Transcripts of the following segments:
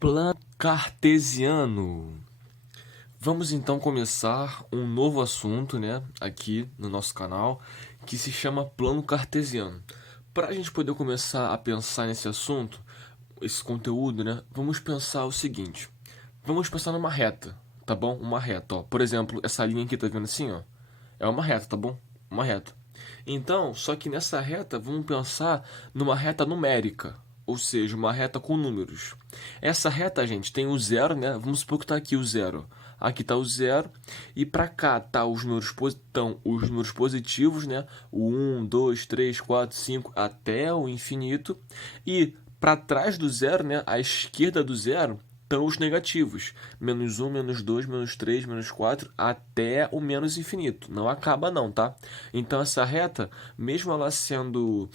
Plano cartesiano. Vamos então começar um novo assunto, né, aqui no nosso canal, que se chama plano cartesiano. Para a gente poder começar a pensar nesse assunto, esse conteúdo, né, vamos pensar o seguinte: vamos pensar numa reta, tá bom? Uma reta, ó. Por exemplo, essa linha aqui, tá vendo assim, ó? É uma reta, tá bom? Uma reta. Então, só que nessa reta, vamos pensar numa reta numérica, ou seja, uma reta com números. Essa reta, gente, tem o zero, né? Vamos supor que está aqui o zero. Aqui está o zero e para cá tá estão os números positivos, né? O 1, 2, 3, 4, 5 até o infinito. E para trás do zero, né? À esquerda do zero, estão os negativos. Menos um, menos 2, menos 3, menos 4, até o menos infinito. Não acaba não, tá? Então essa reta, mesmo ela sendo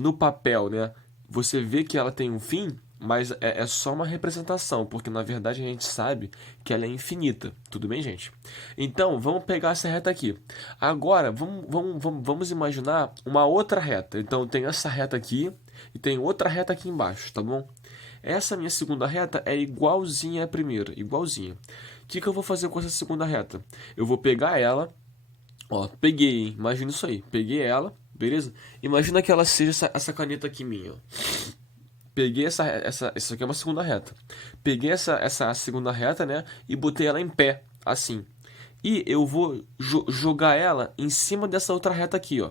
no papel, né? Você vê que ela tem um fim, mas é só uma representação, porque na verdade a gente sabe que ela é infinita. Tudo bem, gente? Então, vamos pegar essa reta aqui. Agora, vamos imaginar uma outra reta. Então, tem essa reta aqui e tem outra reta aqui embaixo, tá bom? Essa minha segunda reta é igualzinha à primeira, igualzinha. O que eu vou fazer com essa segunda reta? Eu vou pegar ela, ó, peguei, hein? Imagina isso aí, peguei ela, beleza? Imagina que ela seja essa caneta aqui minha, ó. Peguei isso aqui é uma segunda reta. Peguei essa segunda reta, né, e botei ela em pé, assim. E eu vou jogar ela em cima dessa outra reta aqui, ó.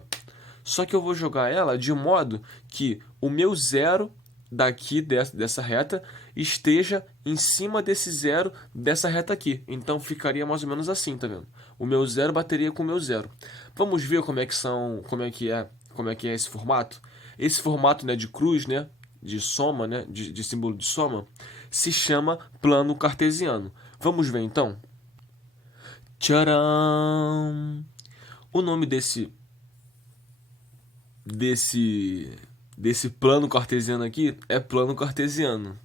Só que eu vou jogar ela de modo que o meu zero daqui dessa reta esteja em cima desse zero dessa reta aqui. Então ficaria mais ou menos assim, tá vendo? O meu zero bateria com o meu zero. Vamos ver como é que é esse formato? Esse formato, né, de cruz, né, de soma, né, de símbolo de soma, se chama plano cartesiano. Vamos ver então? Tcharam! O nome desse desse plano cartesiano aqui é plano cartesiano.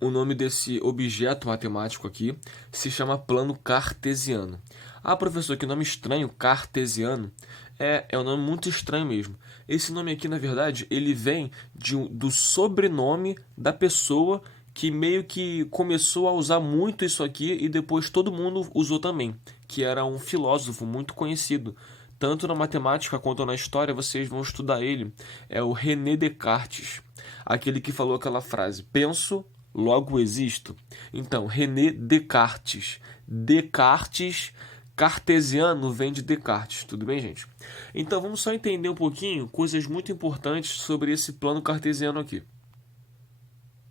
O nome desse objeto matemático aqui se chama plano cartesiano. Ah, professor, que nome estranho, cartesiano. É um nome muito estranho mesmo. Esse nome aqui, na verdade, ele vem do sobrenome da pessoa que meio que começou a usar muito isso aqui e depois todo mundo usou também, que era um filósofo muito conhecido. Tanto na matemática quanto na história, vocês vão estudar ele. É o René Descartes, aquele que falou aquela frase: penso, logo existo. Então, René Descartes. Descartes, cartesiano vem de Descartes, tudo bem, gente? Então, vamos só entender um pouquinho coisas muito importantes sobre esse plano cartesiano aqui.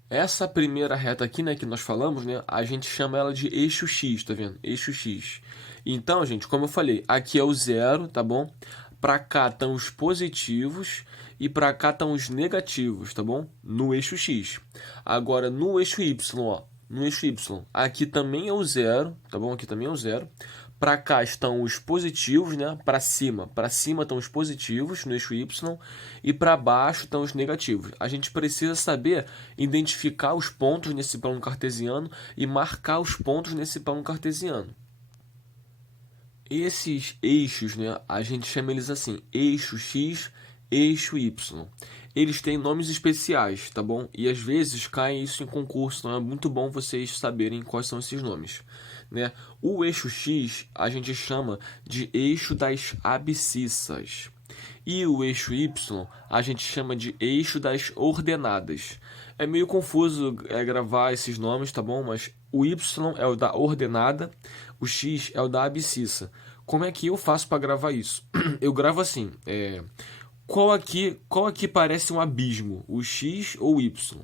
Essa primeira reta aqui, né, que nós falamos, né, a gente chama ela de eixo X, tá vendo? Eixo X. Então, gente, como eu falei, aqui é o zero, tá bom? Para cá estão os positivos e para cá estão os negativos, tá bom? No eixo X. Agora, no eixo Y, ó, no eixo Y, aqui também é o zero, tá bom? Aqui também é o zero. Para cá estão os positivos, né? Para cima estão os positivos no eixo Y e para baixo estão os negativos. A gente precisa saber identificar os pontos nesse plano cartesiano e marcar os pontos nesse plano cartesiano. Esses eixos, né? A gente chama eles assim: eixo X, eixo Y. Eles têm nomes especiais, tá bom? E às vezes cai isso em concurso, então é muito bom vocês saberem quais são esses nomes, né? O eixo X a gente chama de eixo das abscissas. E o eixo Y a gente chama de eixo das ordenadas. É meio confuso gravar esses nomes, tá bom? Mas o Y é o da ordenada, o X é o da abscissa. Como é que eu faço para gravar isso? Eu gravo assim, qual aqui parece um abismo, o X ou o Y?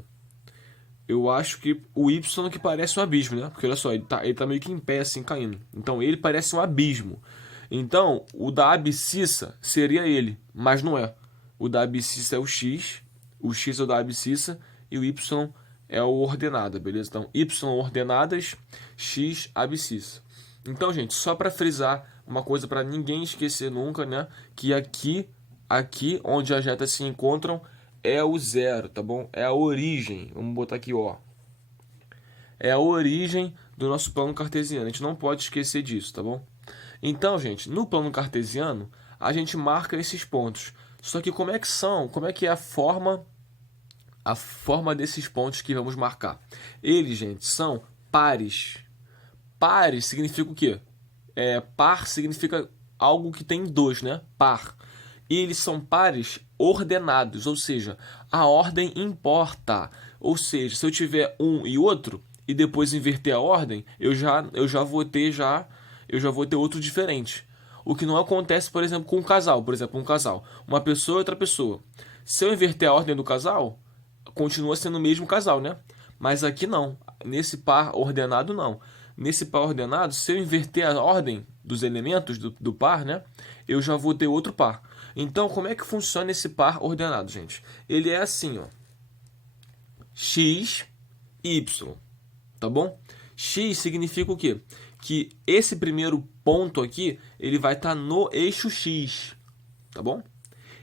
Eu acho que o Y que parece um abismo, né? Porque olha só, ele tá meio que em pé, assim, caindo. Então ele parece um abismo. Então, o da abscissa seria ele, mas não é. O da abscissa é o X é o da abscissa e o Y é o ordenada, beleza? Então, Y ordenadas, X abscissa. Então, gente, só para frisar uma coisa para ninguém esquecer nunca, né? Que aqui onde as retas se encontram é o zero, tá bom? É a origem. Vamos botar aqui, ó. É a origem do nosso plano cartesiano. A gente não pode esquecer disso, tá bom? Então, gente, no plano cartesiano, a gente marca esses pontos. Só que como é que são? Como é que é a forma desses pontos que vamos marcar. Eles, gente, são pares. Pares significa o quê? Par significa algo que tem dois, né? Par. E eles são pares ordenados, ou seja, a ordem importa. Ou seja, se eu tiver um e outro e depois inverter a ordem, eu já vou ter outro diferente. O que não acontece, por exemplo, com um casal. Por exemplo, um casal, uma pessoa e outra pessoa. Se eu inverter a ordem do casal, continua sendo o mesmo casal, né? Mas aqui não. Nesse par ordenado, não. Nesse par ordenado, se eu inverter a ordem dos elementos do par, né? Eu já vou ter outro par. Então, como é que funciona esse par ordenado, gente? Ele é assim, ó. X, Y. Tá bom? X significa o quê? Que esse primeiro ponto aqui, ele vai estar no eixo X. Tá bom?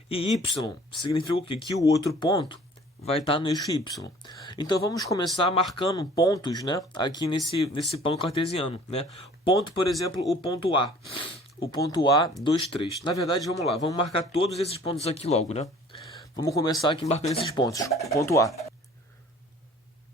E Y significa o quê? Que o outro ponto vai estar no eixo Y. Então vamos começar marcando pontos, né, aqui nesse plano cartesiano, né? Ponto, por exemplo, o ponto A. O ponto A, 2, 3. Na verdade, vamos lá, vamos marcar todos esses pontos aqui logo, né? Vamos começar aqui marcando esses pontos. Ponto A.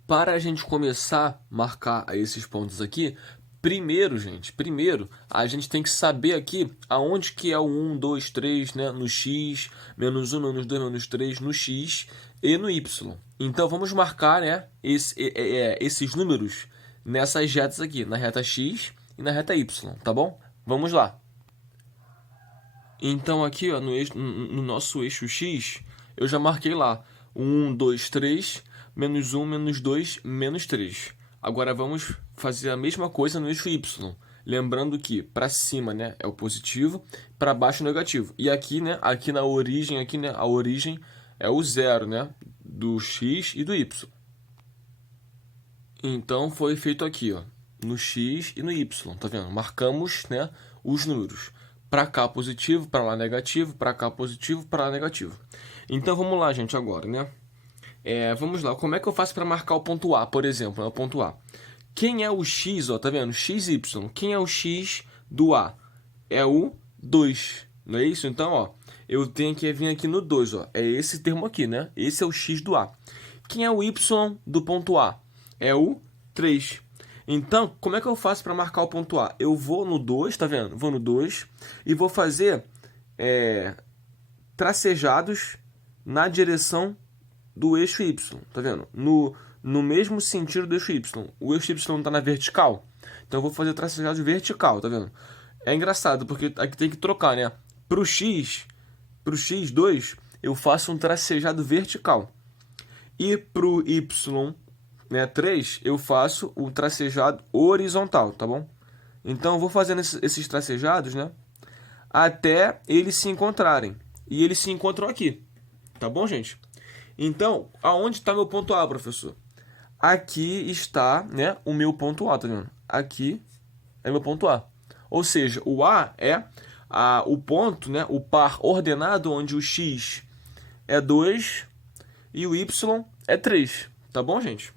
Para a gente começar a marcar esses pontos aqui, primeiro, a gente tem que saber aqui aonde que é o 1, 2, 3, né? No X, menos 1, menos 2, menos 3, no X e no Y. Então, vamos marcar, né, esses números nessas retas aqui, na reta X e na reta Y, tá bom? Vamos lá. Então, aqui, ó, no nosso eixo X, eu já marquei lá 1, 2, 3, menos 1, menos 2, menos 3. Agora vamos fazer a mesma coisa no eixo Y. Lembrando que para cima, né, é o positivo, para baixo o negativo. E aqui, né, aqui na origem, a origem é o zero, né, do X e do Y. Então foi feito aqui, ó, no X e no Y, tá vendo? Marcamos, né, os números. Para cá positivo, para lá negativo, para cá positivo, para lá negativo. Então vamos lá, gente, agora, né? Vamos lá, como é que eu faço para marcar o ponto A, por exemplo, né, o ponto A? Quem é o X, ó, tá vendo? X, Y. Quem é o X do A? É o 2, não é isso? Então, ó, eu tenho que vir aqui no 2, ó. É esse termo aqui, né? Esse é o X do A. Quem é o Y do ponto A? É o 3. Então, como é que eu faço para marcar o ponto A? Eu vou no 2, tá vendo? Vou no 2 e vou fazer tracejados na direção do eixo Y, tá vendo? No mesmo sentido do eixo Y. O eixo Y está na vertical, então eu vou fazer tracejado vertical, tá vendo? É engraçado, porque aqui tem que trocar, né? Pro X2, eu faço um tracejado vertical. E pro Y, né, 3, eu faço o tracejado horizontal, tá bom? Então eu vou fazendo esses tracejados, né, até eles se encontrarem. E eles se encontram aqui, tá bom, gente? Então, aonde está meu ponto A, professor? Aqui está, né, o meu ponto A, tá vendo? Aqui é meu ponto A. Ou seja, o A é o ponto, né, o par ordenado onde o X é 2 e o Y é 3. Tá bom, gente?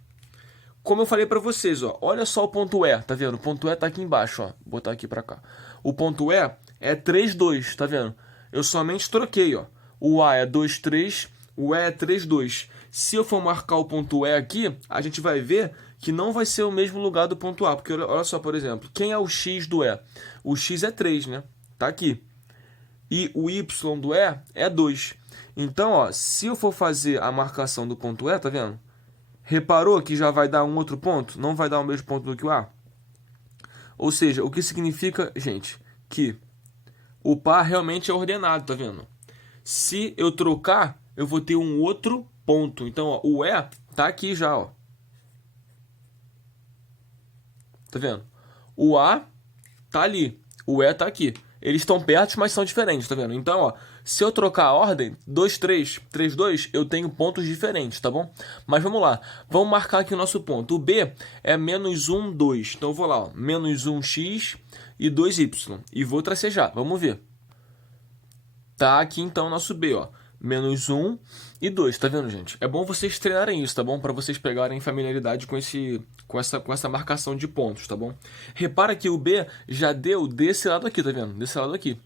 Como eu falei para vocês, ó, olha só o ponto E, tá vendo? O ponto E tá aqui embaixo, ó. Vou botar aqui para cá. O ponto E é 3, 2, tá vendo? Eu somente troquei, ó. O A é 2, 3, o E é 3, 2. Se eu for marcar o ponto E aqui, a gente vai ver que não vai ser o mesmo lugar do ponto A. Porque olha só, por exemplo, quem é o X do E? O X é 3, né? Tá aqui. E o Y do E é 2. Então, ó, se eu for fazer a marcação do ponto E, tá vendo? Reparou que já vai dar um outro ponto? Não vai dar o mesmo ponto do que o A? Ou seja, o que significa, gente, que o par realmente é ordenado, tá vendo? Se eu trocar, eu vou ter um outro ponto. Então, ó, o E tá aqui já, ó. Tá vendo? O A tá ali, o E tá aqui. Eles estão perto, mas são diferentes, tá vendo? Então, ó, se eu trocar a ordem, 2, 3, 3, 2, eu tenho pontos diferentes, tá bom? Mas vamos lá, vamos marcar aqui o nosso ponto. O B é menos 1, 2. Então eu vou lá, ó, menos 1x e 2y. E vou tracejar, vamos ver. Tá aqui então o nosso B, ó. Menos 1 e 2, tá vendo, gente? É bom vocês treinarem isso, tá bom? Para vocês pegarem familiaridade com essa marcação de pontos, tá bom? Repara que o B já deu desse lado aqui, tá vendo? Desse lado aqui.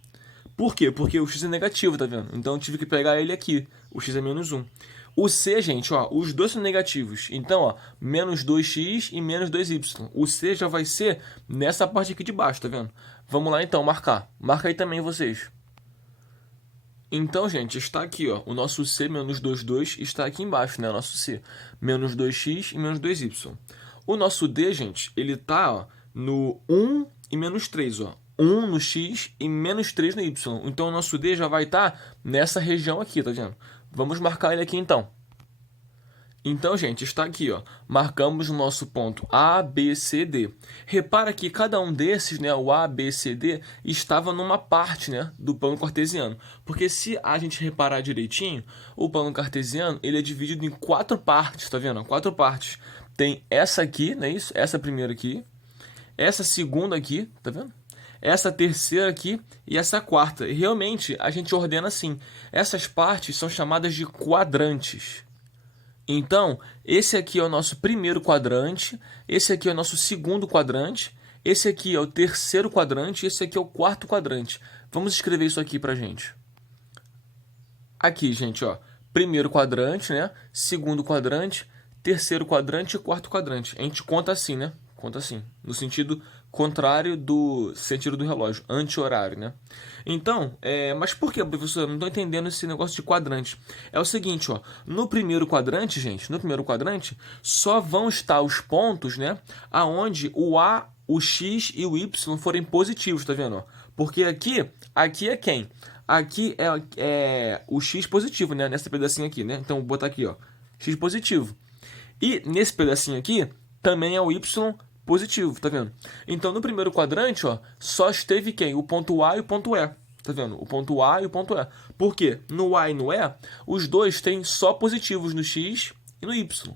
Por quê? Porque o x é negativo, tá vendo? Então eu tive que pegar ele aqui. O x é menos 1. O C, gente, ó, os dois são negativos. Então, ó, menos 2x e menos 2y. O C já vai ser nessa parte aqui de baixo, tá vendo? Vamos lá, então, marcar. Marca aí também vocês. Então, gente, está aqui, ó, o nosso C menos 2 está aqui embaixo, né? O nosso C, menos 2x e menos 2y. O nosso D, gente, ele tá, ó, no 1 e menos 3, ó. 1 no x e menos 3 no y. Então, o nosso D já vai estar nessa região aqui, tá vendo? Vamos marcar ele aqui, então. Então, gente, está aqui, ó. Marcamos o nosso ponto A, B, C, D. Repara que cada um desses, né, o A, B, C, D, estava numa parte, né, do plano cartesiano. Porque se a gente reparar direitinho, o plano cartesiano, ele é dividido em 4 partes, tá vendo? 4 partes. Tem essa aqui, não é isso? Essa primeira aqui. Essa segunda aqui, tá vendo? Essa terceira aqui e essa quarta. E realmente, a gente ordena assim. Essas partes são chamadas de quadrantes. Então, esse aqui é o nosso primeiro quadrante, esse aqui é o nosso segundo quadrante, esse aqui é o terceiro quadrante e esse aqui é o quarto quadrante. Vamos escrever isso aqui pra gente. Aqui, gente, ó, primeiro quadrante, né? Segundo quadrante, terceiro quadrante e quarto quadrante. A gente conta assim, né? Conta assim, no sentido contrário do sentido do relógio, anti-horário, né? Então, mas por que, professor? Eu não estou entendendo esse negócio de quadrante. É o seguinte, ó, no primeiro quadrante, gente, no primeiro quadrante, só vão estar os pontos, né, aonde o A, o X e o Y forem positivos, tá vendo? Ó? Porque aqui é quem? Aqui é o X positivo, né, nesse pedacinho aqui, né? Então, vou botar aqui, ó, X positivo. E nesse pedacinho aqui, também é o Y positivo, tá vendo? Então, no primeiro quadrante, ó, só esteve quem? O ponto A e o ponto E, tá vendo? O ponto A e o ponto E. Por quê? No A e no E, os dois têm só positivos no X e no Y.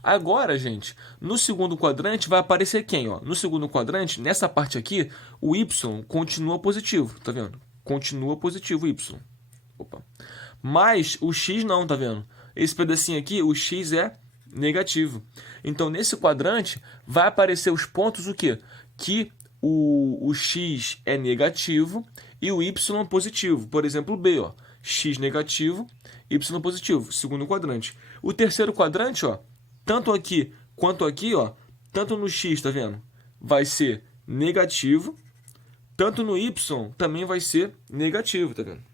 Agora, gente, no segundo quadrante vai aparecer quem, ó? No segundo quadrante, nessa parte aqui, o Y continua positivo, tá vendo? Continua positivo o Y. Opa. Mas o X não, tá vendo? Esse pedacinho aqui, o X é negativo. Então, nesse quadrante, vai aparecer os pontos o quê? Que o x é negativo e o y positivo. Por exemplo, B, ó, x negativo, y positivo, segundo quadrante. O terceiro quadrante, ó, tanto aqui quanto aqui, ó, tanto no x, tá vendo? Vai ser negativo, tanto no y também vai ser negativo, tá vendo?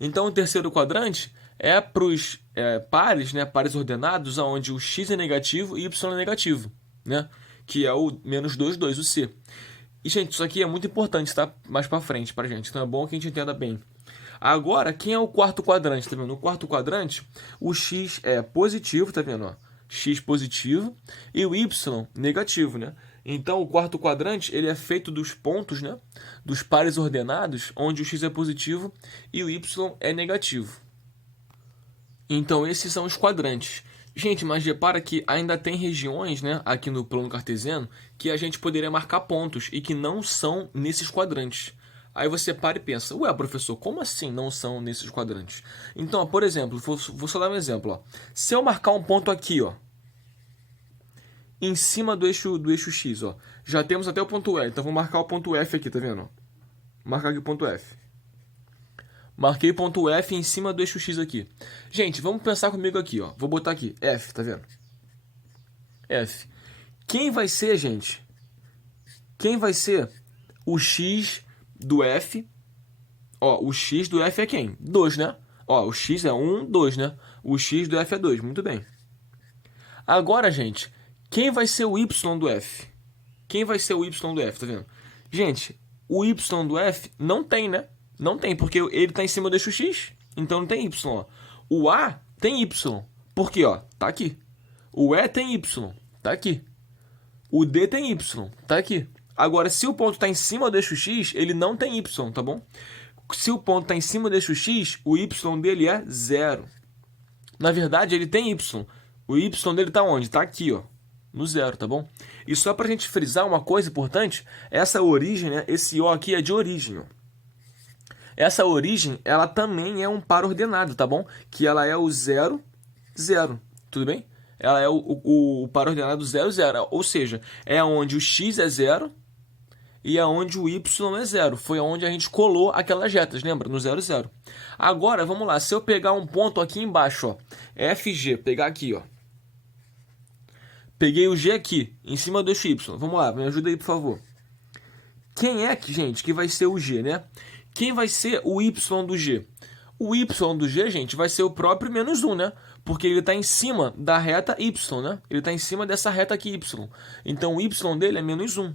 Então, o terceiro quadrante é para os pares, né, pares ordenados, onde o x é negativo e y é negativo, né, que é o menos 2, 2, o C. E, gente, isso aqui é muito importante, tá? Mais para frente para a gente, então é bom que a gente entenda bem. Agora, quem é o quarto quadrante? Tá vendo? No quarto quadrante, o x é positivo, tá vendo? Ó? X positivo e o y negativo, né? Então, o quarto quadrante ele é feito dos pontos, né, dos pares ordenados, onde o x é positivo e o y é negativo. Então, esses são os quadrantes. Gente, mas repara que ainda tem regiões, né, aqui no plano cartesiano que a gente poderia marcar pontos e que não são nesses quadrantes. Aí você para e pensa, ué, professor, como assim não são nesses quadrantes? Então, ó, por exemplo, vou só dar um exemplo. Ó. Se eu marcar um ponto aqui, ó, em cima do eixo X, ó, já temos até o ponto E. Então, vou marcar o ponto F aqui, tá vendo? Ó? Marcar aqui o ponto F. Marquei ponto F em cima do eixo X aqui. Gente, vamos pensar comigo aqui, ó. Vou botar aqui, F, tá vendo? F. Quem vai ser, gente? Quem vai ser o X do F? Ó, o X do F é quem? 2, né? Ó, o X é 1, 2, né? O X do F é 2, muito bem. Agora, gente, quem vai ser o Y do F? Quem vai ser o Y do F, tá vendo? Gente, o Y do F não tem, né? Não tem, porque ele está em cima do eixo X, então não tem Y. Ó. O A tem Y, porque ó, tá aqui. O E tem Y, tá aqui. O D tem Y, tá aqui. Agora, se o ponto está em cima do eixo X, ele não tem Y, tá bom? Se o ponto está em cima do eixo X, o Y dele é 0. Na verdade, ele tem Y. O Y dele está onde? Está aqui, ó, no 0, tá bom? E só para a gente frisar uma coisa importante, essa origem, né, esse O aqui é de origem, ó. Essa origem, ela também é um par ordenado, tá bom? Que ela é o 0, 0, tudo bem? Ela é o par ordenado 0, 0, ou seja, é onde o x é 0 e aonde o y é 0. Foi onde a gente colou aquelas retas, lembra? No 0, 0. Agora, vamos lá. Se eu pegar um ponto aqui embaixo, ó, FG, pegar aqui, ó. Peguei o G aqui, em cima do eixo Y. Vamos lá, me ajuda aí, por favor. Quem é, gente, que vai ser o G, né? Quem vai ser o Y do G? O Y do G, gente, vai ser o próprio menos 1, né? Porque ele está em cima da reta Y, né? Ele está em cima dessa reta aqui, Y. Então, o Y dele é menos 1.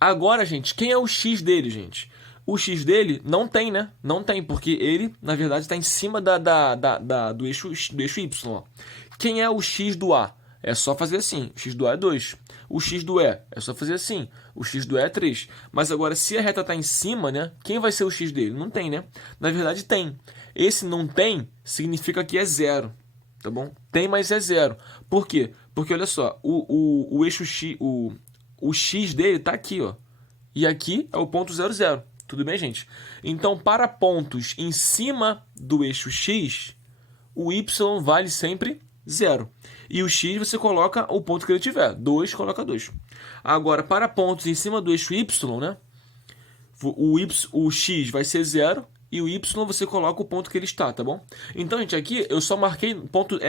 Agora, gente, quem é o X dele, gente? O X dele não tem, né? Não tem, porque ele, na verdade, está em cima do eixo Y, ó. Quem é o X do A? É só fazer assim. O X do A é 2. O X do E é só fazer assim. O X do E é 3. Mas agora, se a reta está em cima, né? Quem vai ser o X dele? Não tem, né? Na verdade, tem. Esse não tem significa que é 0. Tá bom? Tem, mas é 0. Por quê? Porque, olha só, o eixo X, o X dele está aqui, ó. E aqui é o ponto 0, 0. Tudo bem, gente? Então, para pontos em cima do eixo X, o Y vale sempre 0. E o X você coloca o ponto que ele tiver. 2, coloca 2. Agora, para pontos em cima do eixo Y, né? O X vai ser 0 e o Y você coloca o ponto que ele está, tá bom? Então, gente, aqui eu só marquei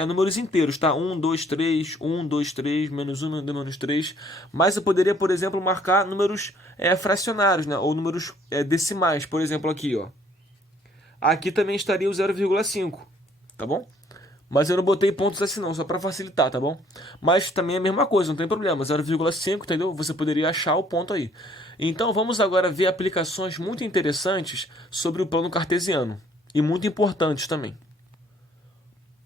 números inteiros, tá? 1, 2, 3, 1, 2, 3, menos 1, menos 3. Mas eu poderia, por exemplo, marcar números fracionários, né? Ou números decimais, por exemplo, aqui, ó. Aqui também estaria o 0,5, tá bom? Mas eu não botei pontos assim não, só para facilitar, tá bom? Mas também é a mesma coisa, não tem problema. 0,5, entendeu? Você poderia achar o ponto aí. Então, vamos agora ver aplicações muito interessantes sobre o plano cartesiano. E muito importantes também.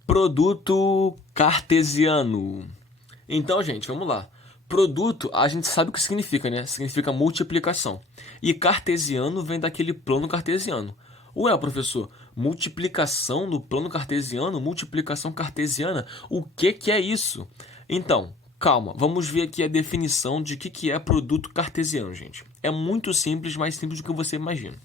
Produto cartesiano. Então, gente, vamos lá. Produto, a gente sabe o que significa, né? Significa multiplicação. E cartesiano vem daquele plano cartesiano. Ué, professor, multiplicação no plano cartesiano, multiplicação cartesiana, o que é isso? Então, calma, vamos ver aqui a definição de que é produto cartesiano, gente. É muito simples, mais simples do que você imagina.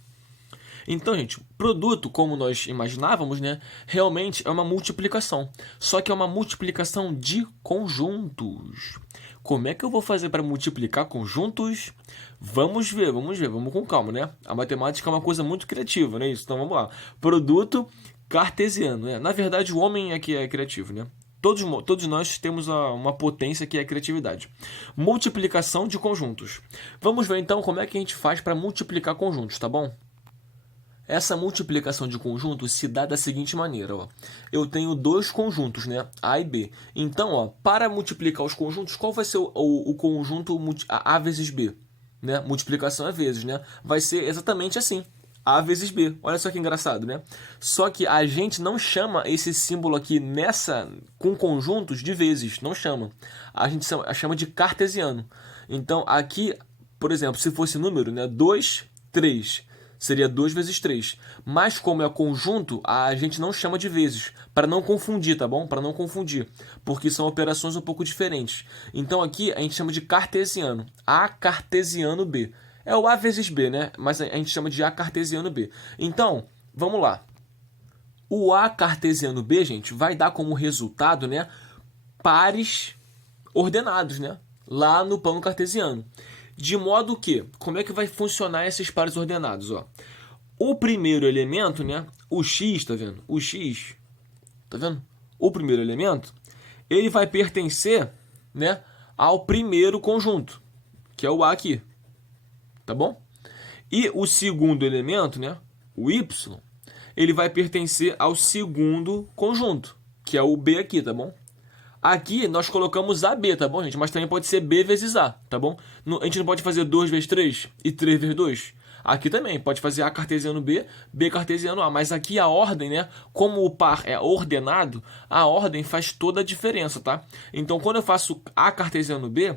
Então, gente, produto, como nós imaginávamos, né, realmente é uma multiplicação. Só que é uma multiplicação de conjuntos. Como é que eu vou fazer para multiplicar conjuntos? Vamos ver, vamos com calma, né? A matemática é uma coisa muito criativa, né? Então, vamos lá. Produto cartesiano, né? Na verdade, o homem é que é criativo, né? Todos nós temos uma potência que é a criatividade. Multiplicação de conjuntos. Vamos ver, então, como é que a gente faz para multiplicar conjuntos, tá bom? Essa multiplicação de conjuntos se dá da seguinte maneira, ó. Eu tenho dois conjuntos, né? A e B. Então, ó, para multiplicar os conjuntos, qual vai ser o conjunto A vezes B? Né? Multiplicação é vezes, né? Vai ser exatamente assim. A vezes B. Olha só que engraçado, né? Só que a gente não chama esse símbolo aqui com conjuntos de vezes. Não chama. A gente chama de cartesiano. Então, aqui, por exemplo, se fosse número, né? 2, 3. Seria 2 vezes 3. Mas como é conjunto, a gente não chama de vezes. Para não confundir, tá bom? Para não confundir. Porque são operações um pouco diferentes. Então aqui a gente chama de cartesiano. A cartesiano B. É o A vezes B, né? Mas a gente chama de A cartesiano B. Então, vamos lá. O A cartesiano B, gente, vai dar como resultado, né? Pares ordenados, né? Lá no plano cartesiano. De modo que, como é que vai funcionar esses pares ordenados? Ó? O primeiro elemento, né? O x, tá vendo? O x, tá vendo? O primeiro elemento, ele vai pertencer, né, ao primeiro conjunto, que é o A aqui, tá bom? E o segundo elemento, né, o y, ele vai pertencer ao segundo conjunto, que é o B aqui, tá bom? Aqui nós colocamos AB, tá bom, gente? Mas também pode ser B vezes A, tá bom? A gente não pode fazer 2 vezes 3 e 3 vezes 2. Aqui também pode fazer A cartesiano B, B cartesiano A. Mas aqui a ordem, né? Como o par é ordenado, a ordem faz toda a diferença, tá? Então, quando eu faço A cartesiano B,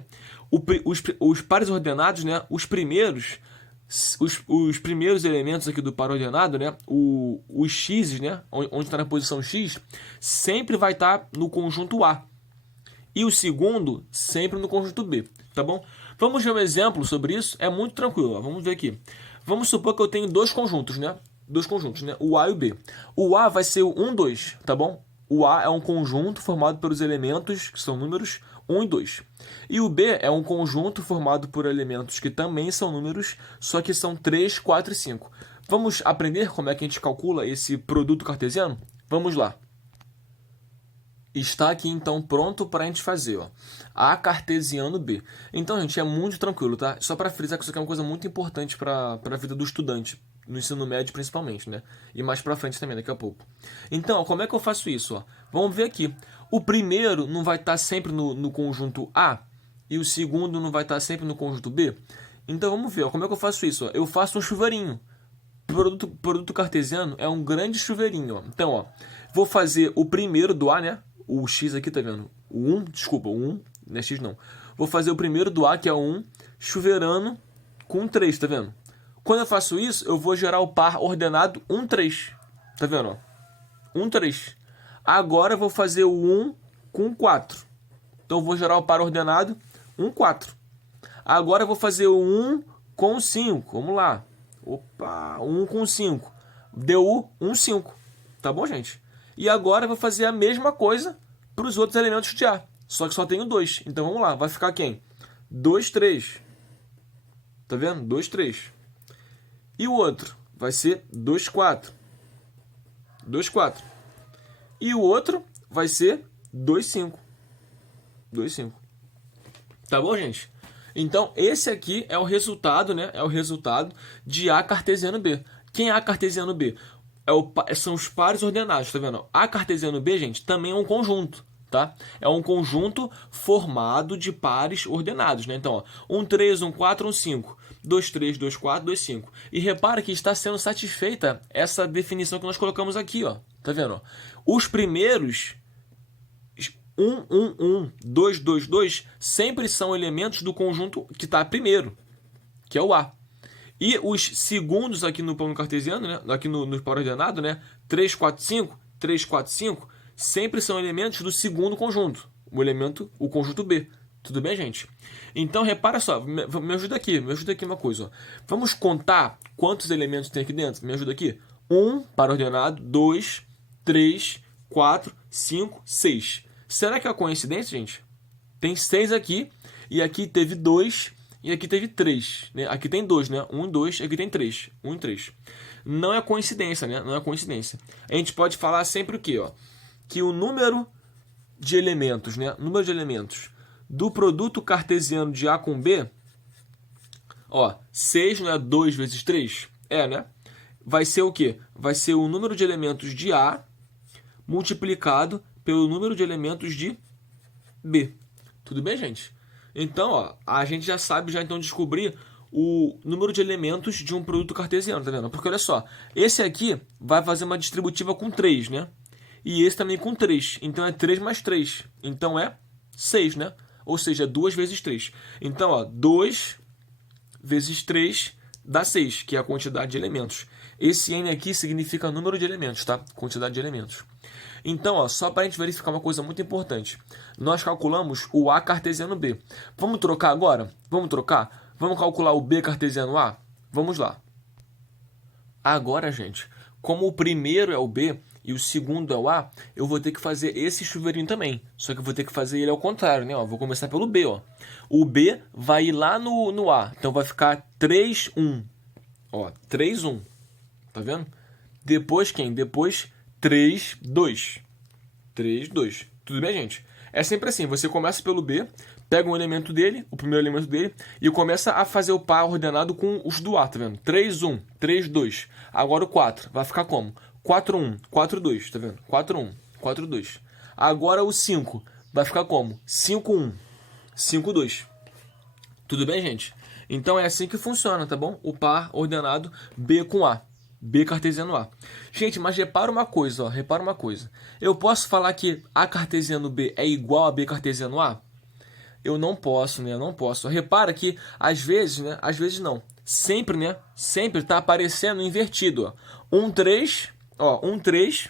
os pares ordenados, né? Os primeiros elementos aqui do par ordenado, né? Os x, né? Onde está na posição x, sempre vai estar no conjunto A. E o segundo, sempre no conjunto B, tá bom? Vamos ver um exemplo sobre isso, é muito tranquilo, ó. Vamos ver aqui. Vamos supor que eu tenho dois conjuntos, né? O A e o B. O A vai ser o 1, 2, tá bom? O A é um conjunto formado pelos elementos, que são números 1 e 2. E o B é um conjunto formado por elementos que também são números, só que são 3, 4 e 5. Vamos aprender como é que a gente calcula esse produto cartesiano? Vamos lá. Está aqui, então, pronto para a gente fazer, ó. A cartesiano B. Então, gente, é muito tranquilo, tá? Só para frisar que isso aqui é uma coisa muito importante para a vida do estudante, no ensino médio principalmente, né? E mais para frente também, daqui a pouco. Então, ó, como é que eu faço isso, ó? Vamos ver aqui. O primeiro não vai estar sempre no conjunto A e o segundo não vai estar sempre no conjunto B? Então, vamos ver, ó, como é que eu faço isso, ó? Eu faço um chuveirinho. Produto cartesiano é um grande chuveirinho, ó. Então, ó, vou fazer o primeiro do A, né? O X aqui, tá vendo? O 1, desculpa, o 1, não é X não. Vou fazer o primeiro do A, que é o 1, chuveirando com 3, tá vendo? Quando eu faço isso, eu vou gerar o par ordenado 1, 3. Tá vendo? 1, 3. Agora eu vou fazer o 1 com 4. Então eu vou gerar o par ordenado 1, 4. Agora eu vou fazer o 1 com 5. Vamos lá. Opa, 1 com 5. Deu 1, 5. Tá bom, gente? E agora eu vou fazer a mesma coisa para os outros elementos de A. Só que só tenho 2. Então vamos lá. Vai ficar quem? 2, 3. Tá vendo? 2, 3. E o outro vai ser 2, 4. 2, 4. E o outro vai ser 2, 5. 2, 5. Tá bom, gente? Então, esse aqui é o resultado, né? É o resultado de A cartesiano B. Quem é A cartesiano B? São os pares ordenados, tá vendo? A cartesiano B, gente, também é um conjunto, tá? É um conjunto formado de pares ordenados, né? Então, ó, 1, 3, 1, 4, 1, 5. 2, 3, 2, 4, 2, 5. E repara que está sendo satisfeita essa definição que nós colocamos aqui, ó. Tá vendo? Os primeiros 1, 1, 1, 2, 2, 2 sempre são elementos do conjunto que está primeiro, que é o A. E os segundos aqui no plano cartesiano, né? Aqui no par ordenado, né? 3, 4, 5, 3, 4, 5, sempre são elementos do segundo conjunto, o conjunto B. Tudo bem, gente? Então, repara só, me ajuda aqui uma coisa. Ó. Vamos contar quantos elementos tem aqui dentro? Me ajuda aqui. 1, par ordenado, 2, 3, 4, 5, 6. Será que é coincidência, gente? Tem 6 aqui, e aqui teve 2, e aqui teve 3. Né? Aqui tem 2, né? 1 e 2, aqui tem 3. 1 e 3. Não é coincidência, né? Não é coincidência. A gente pode falar sempre o quê? Ó? Que o número de elementos, né? Número de elementos do produto cartesiano de A com B, ó, 6 não é 2 vezes 3? É, né? Vai ser o quê? Vai ser o número de elementos de A multiplicado pelo número de elementos de B. Tudo bem, gente? Então, ó, a gente já sabe então descobrir o número de elementos de um produto cartesiano, tá vendo? Porque olha só, esse aqui vai fazer uma distributiva com 3, né? E esse também com 3. Então é 3 mais 3. Então é 6, né? Ou seja, 2 vezes 3. Então, ó, 2 vezes 3 dá 6, que é a quantidade de elementos. Esse N aqui significa número de elementos, tá? Quantidade de elementos. Então, ó, só para a gente verificar uma coisa muito importante. Nós calculamos o A cartesiano B. Vamos trocar agora? Vamos trocar? Vamos calcular o B cartesiano A? Vamos lá. Agora, gente, como o primeiro é o B e o segundo é o A, eu vou ter que fazer esse chuveirinho também. Só que eu vou ter que fazer ele ao contrário, né? Ó, vou começar pelo B, ó. O B vai ir lá no A. Então vai ficar 3, 1. Ó, 3, 1. Tá vendo? Depois quem? Depois 3, 2. 3, 2. Tudo bem, gente? É sempre assim. Você começa pelo B, pega um elemento dele, o primeiro elemento dele, e começa a fazer o par ordenado com os do A, tá vendo? 3, 1. 3, 2. Agora o 4. Vai ficar como? 4, 1. 4, 2. Tá vendo? 4, 1. 4, 2. Agora o 5. Vai ficar como? 5, 1. 5, 2. Tudo bem, gente? Então é assim que funciona, tá bom? O par ordenado B com A. B cartesiano A. Gente, mas repara uma coisa, ó. Repara uma coisa. Eu posso falar que A cartesiano B é igual a B cartesiano A? Eu não posso, né? Eu não posso. Repara que, às vezes, né? Às vezes não. Sempre, né? Sempre tá aparecendo invertido, ó. 1, 3. Ó, 1, 3.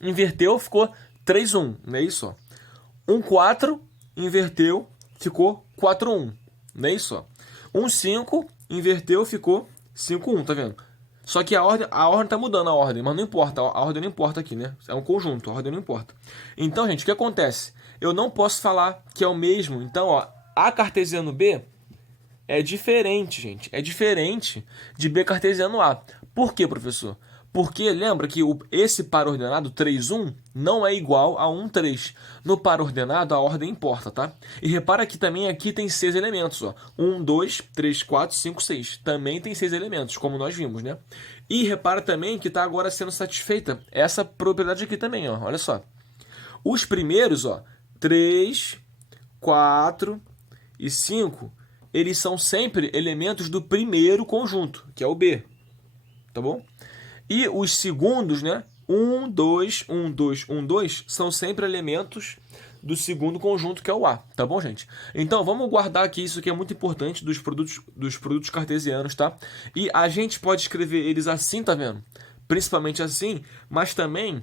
Inverteu, ficou 3, 1. Não é isso, ó. 1, 4. Inverteu, ficou 4, 1. Não é isso, ó. 1, 5. Inverteu, ficou 5, 1. Tá vendo? Só que a ordem tá mudando a ordem, mas não importa, a ordem não importa aqui, né? É um conjunto, a ordem não importa. Então, gente, o que acontece? Eu não posso falar que é o mesmo. Então, ó, A cartesiano B é diferente, gente. É diferente de B cartesiano A. Por quê, professor? Porque lembra que esse par ordenado 3, 1 não é igual a 1, 3. No par ordenado, a ordem importa, tá? E repara que também aqui tem 6 elementos, ó. 1, 2, 3, 4, 5, 6. Também tem 6 elementos, como nós vimos, né? E repara também que está agora sendo satisfeita essa propriedade aqui também, ó. Olha só. Os primeiros, ó, 3, 4 e 5, eles são sempre elementos do primeiro conjunto, que é o B. Tá bom? E os segundos, né? 1, 2, 1, 2, 1, 2, são sempre elementos do segundo conjunto, que é o A. Tá bom, gente? Então, vamos guardar aqui isso que é muito importante dos produtos cartesianos, tá? E a gente pode escrever eles assim, tá vendo? Principalmente assim, mas também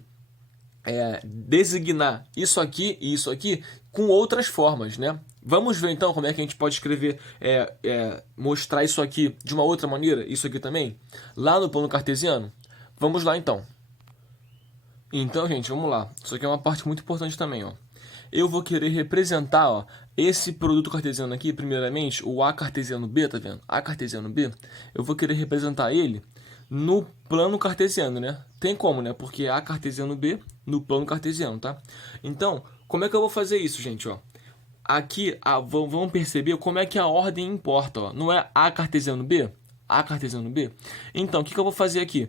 designar isso aqui e isso aqui com outras formas, né? Vamos ver, então, como é que a gente pode escrever, mostrar isso aqui de uma outra maneira, isso aqui também, lá no plano cartesiano? Vamos lá, então. Então, gente, vamos lá. Isso aqui é uma parte muito importante também, ó. Eu vou querer representar, ó, esse produto cartesiano aqui, primeiramente, o A cartesiano B, tá vendo? A cartesiano B, eu vou querer representar ele no plano cartesiano, né? Tem como, né? Porque A cartesiano B no plano cartesiano, tá? Então, como é que eu vou fazer isso, gente, ó? Aqui, vamos perceber como é que a ordem importa, ó. Não é A cartesiano B? A cartesiano B? Então, o que eu vou fazer aqui?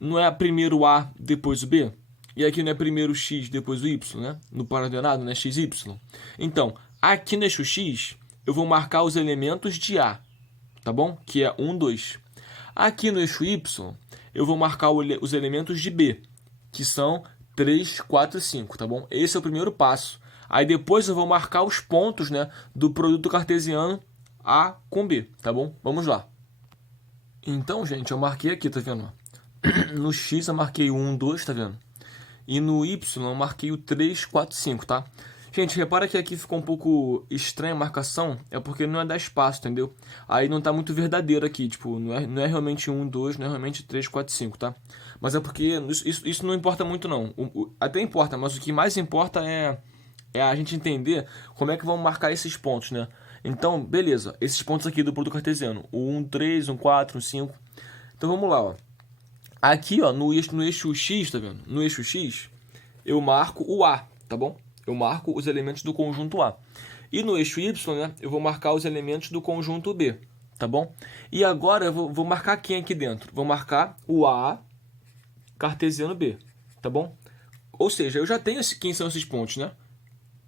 Não é primeiro A, depois o B? E aqui não é primeiro X, depois o Y, né? No par ordenado, né? X, Y. Então, aqui no eixo X, eu vou marcar os elementos de A, tá bom? Que é 1, 2. Aqui no eixo Y, eu vou marcar os elementos de B, que são 3, 4 e 5, tá bom? Esse é o primeiro passo. Aí depois eu vou marcar os pontos, né, do produto cartesiano A com B, tá bom? Vamos lá. Então, gente, eu marquei aqui, tá vendo? No X eu marquei o 1, 2, tá vendo? E no Y eu marquei o 3, 4, 5, tá? Gente, repara que aqui ficou um pouco estranha a marcação, é porque não é dar espaço, entendeu? Aí não tá muito verdadeiro aqui, tipo, não é realmente 1, 2, não é realmente 3, 4, 5, tá? Mas é porque isso não importa muito, não. Até importa, mas o que mais importa é a gente entender como é que vamos marcar esses pontos, né? Então, beleza, esses pontos aqui do produto cartesiano, o 1, 3, 1, 4, 1, 5. Então vamos lá, ó. Aqui, ó, no eixo X, tá vendo? No eixo X, eu marco o A, tá bom? Eu marco os elementos do conjunto A. E no eixo Y, né, eu vou marcar os elementos do conjunto B, tá bom? E agora eu vou marcar quem aqui dentro? Vou marcar o A cartesiano B, tá bom? Ou seja, eu já tenho quem são esses pontos, né?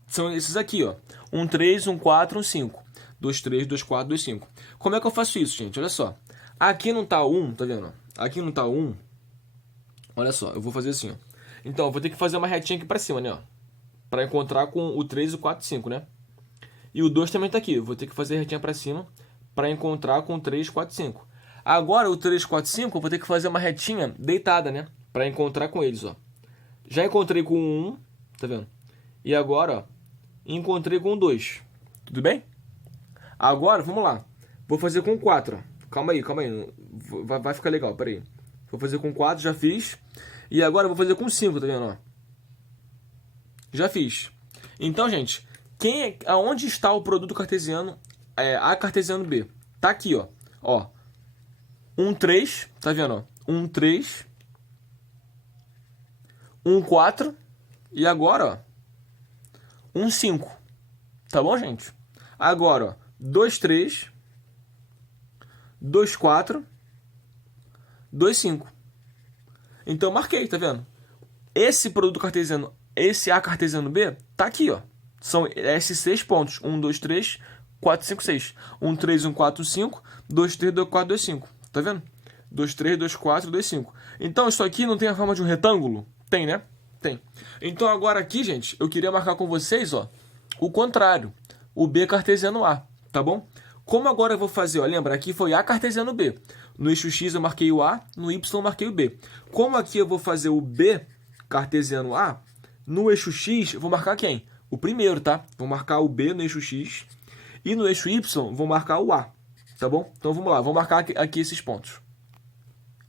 São esses aqui, ó. 1, 3, 1, 4, 1, 5. 2, 3, 2, 4, 2, 5. Como é que eu faço isso, gente? Olha só. Aqui não tá 1, tá vendo? Aqui não tá 1. Olha só, eu vou fazer assim, ó. Então, eu vou ter que fazer uma retinha aqui pra cima, né, ó. Pra encontrar com o 3, o 4, 5, né? E o 2 também tá aqui. Eu vou ter que fazer retinha pra cima pra encontrar com o 3, 4, 5. Agora, o 3, 4, 5, eu vou ter que fazer uma retinha deitada, né? Pra encontrar com eles, ó. Já encontrei com o 1, tá vendo? E agora, ó, encontrei com o 2. Tudo bem? Agora, vamos lá. Vou fazer com o 4, ó. Calma aí. Vai ficar legal, peraí. Vou fazer com 4, já fiz. E agora eu vou fazer com 5, tá vendo, ó? Já fiz. Então, gente, aonde está o produto cartesiano A cartesiano B? Tá aqui, ó. Ó. 1, 3, tá vendo, ó? 1, 3. 1, 4. E agora, ó. 1, 5. Tá bom, gente? Agora, ó. 2, 3. 2, 4. 2, 5. Então, marquei, tá vendo? Esse produto cartesiano, esse A cartesiano B, tá aqui, ó. São esses 6 pontos. 1, 2, 3, 4, 5, 6. 1, 3, 1, 4, 5. 2, 3, 2, 4, 2, 5. Tá vendo? 2, 3, 2, 4, 2, 5. Então, isso aqui não tem a forma de um retângulo? Tem, né? Tem. Então, agora aqui, gente, eu queria marcar com vocês, ó, o contrário. O B cartesiano A, tá bom? Como agora eu vou fazer, ó, lembra, aqui foi A cartesiano B. No eixo X eu marquei o A, no Y eu marquei o B. Como aqui eu vou fazer o B cartesiano A, no eixo X eu vou marcar quem? O primeiro, tá? Vou marcar o B no eixo X e no eixo Y vou marcar o A, tá bom? Então vamos lá, vou marcar aqui esses pontos.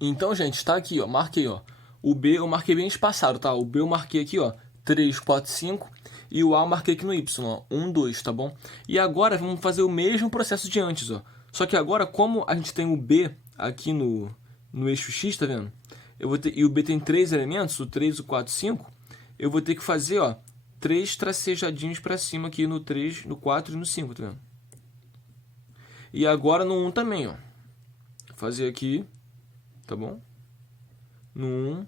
Então, gente, está aqui, ó, marquei, ó. O B eu marquei bem espaçado, tá? O B eu marquei aqui, ó, 3, 4, 5. E o A eu marquei aqui no Y, ó, 1, 2, tá bom? E agora vamos fazer o mesmo processo de antes, ó. Só que agora, como a gente tem o B aqui no eixo X, tá vendo? E o B tem 3 elementos, o 3, o 4, o 5. Eu vou ter que fazer, ó, 3 tracejadinhos para cima aqui no 3, no 4 e no 5, tá vendo? E agora no 1 também, ó. Fazer aqui, tá bom? No 1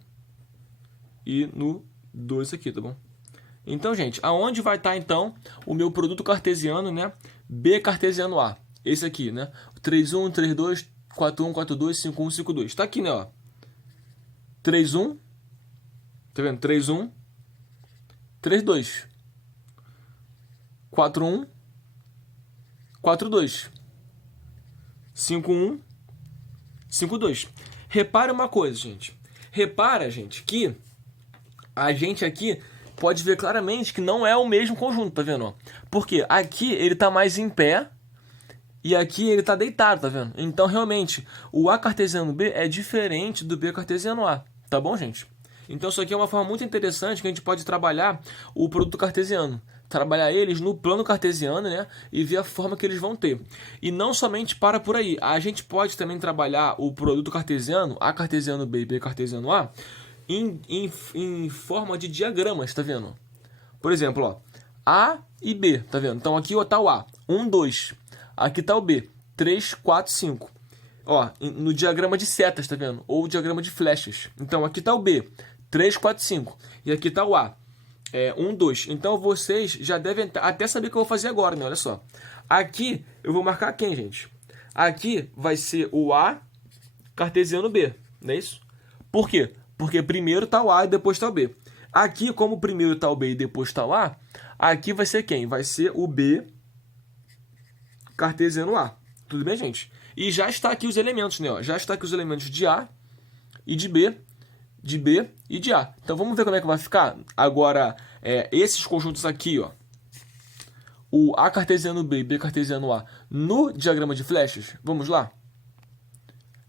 e no 2 aqui, tá bom? Então, gente, aonde vai estar, então, o meu produto cartesiano, né? B cartesiano A. Esse aqui, né? 3, 1, 3, 2, 4, 1, 4, 2, 5, 1, 5, 2. Tá aqui, né, ó. 3, 1. Tá vendo? 3, 1. 3, 2. 4, 1. 4, 2. 5, 1. 5, 2. Repara uma coisa, gente. Repara, gente, que a gente aqui pode ver claramente que não é o mesmo conjunto, tá vendo? Porque aqui ele tá mais em pé e aqui ele tá deitado, tá vendo? Então, realmente, o A cartesiano B é diferente do B cartesiano A, tá bom, gente? Então, isso aqui é uma forma muito interessante que a gente pode trabalhar o produto cartesiano. Trabalhar eles no plano cartesiano, né? E ver a forma que eles vão ter. E não somente para por aí. A gente pode também trabalhar o produto cartesiano, A cartesiano B e B cartesiano A, em forma de diagramas, tá vendo? Por exemplo, ó, A e B, tá vendo? Então aqui tá o A, 1, 2. Aqui tá o B, 3, 4, 5. Ó, no diagrama de setas, tá vendo? Ou diagrama de flechas. Então aqui tá o B, 3, 4, 5. E aqui tá o A, 1, 2. Então vocês já devem até saber o que eu vou fazer agora, né? Olha só. Aqui eu vou marcar quem, gente? Aqui vai ser o A cartesiano B, não é isso? Por quê? Porque primeiro está o A e depois está o B. Aqui, como primeiro está o B e depois está o A, aqui vai ser quem? Vai ser o B cartesiano A. Tudo bem, gente? E já está aqui os elementos, né? Já está aqui os elementos de A e de B e de A. Então vamos ver como é que vai ficar? Agora, esses conjuntos aqui, ó. O A cartesiano B e B cartesiano A no diagrama de flechas. Vamos lá?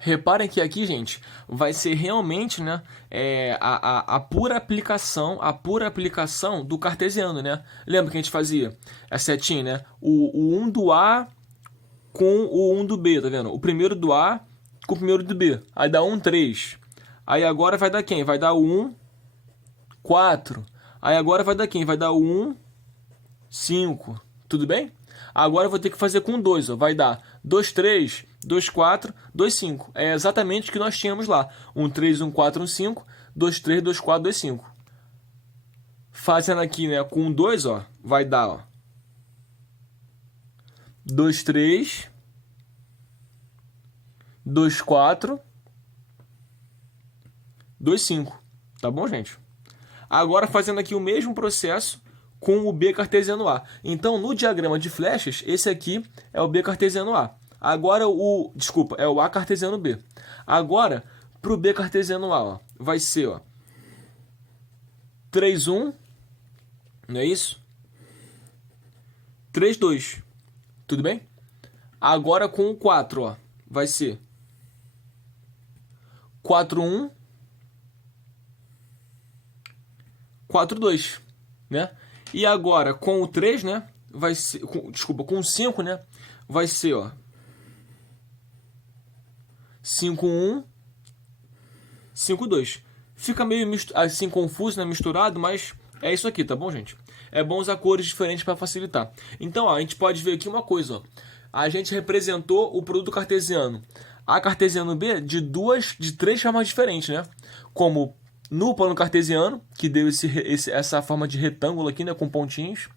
Reparem que aqui, gente, vai ser realmente, né, a pura aplicação do cartesiano, né? Lembra que a gente fazia a setinha, né? O 1 do A com o 1 do B, tá vendo? O primeiro do A com o primeiro do B. Aí dá 1, 3. Aí agora vai dar quem? Vai dar o 1, 4. Aí agora vai dar quem? Vai dar o 1, 5. Tudo bem? Agora eu vou ter que fazer com 2, ó. Vai dar 2, 3, 2, 4, 2, 5. É exatamente o que nós tínhamos lá. 1, 3, 1, 4, 1, 5. 2, 3, 2, 4, 2, 5. Fazendo aqui, né, com 2, ó, vai dar, ó, 2, 3, 2, 4, 2, 5. Tá bom, gente? Agora fazendo aqui o mesmo processo com o B cartesiano A. Então, no diagrama de flechas, esse aqui é o B cartesiano A. Agora é o A cartesiano B. Agora, para o B cartesiano A, ó, vai ser, ó, 3, 1, não é isso? 3, 2. Tudo bem? Agora com o 4, ó, vai ser 4, 1, 4, 2, né? E agora com o 3, né, vai ser, com o 5, né, vai ser, ó, 5, 1, 5, 2. Fica meio assim confuso, né, misturado, mas é isso aqui, tá bom, gente? É bom usar cores diferentes para facilitar. Então, ó, a gente pode ver aqui uma coisa, ó. A gente representou o produto cartesiano A cartesiano B de 3 formas diferentes, né? Como no plano cartesiano, que deu essa forma de retângulo aqui, né, com pontinhos.